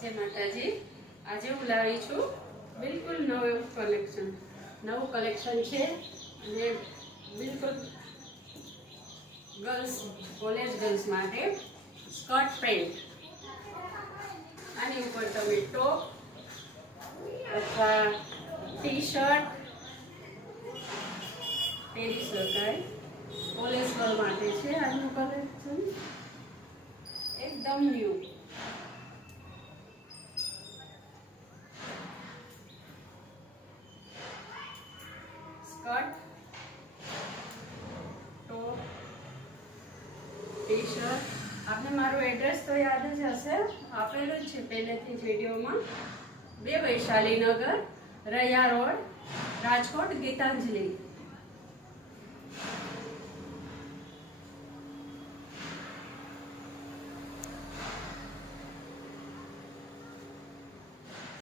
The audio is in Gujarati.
જય માતાજી. આજે હું લાવી છું બિલકુલ નવું કલેક્શન છે અને બિલકુલ કોલેજ ગર્લ્સ માટે સ્કર્ટ પેન્ટ. આની ઉપર તમે ટોપ અથવા ટી શર્ટ પહેરી શકાય. કોલેજ ગર્લ માટે છે આજનું કલેક્શન, એકદમ ન્યૂ. સ્કર્ટ, ટોપ, ટી શર્ટ. આપને મારું એડ્રેસ તો યાદ જ હશે, આપેલું જ છે પહેલેથી જ વિડીયોમાં. 2 વૈશાલીનગર, રૈયા રોડ, રાજકોટ, ગીતાંજલિ.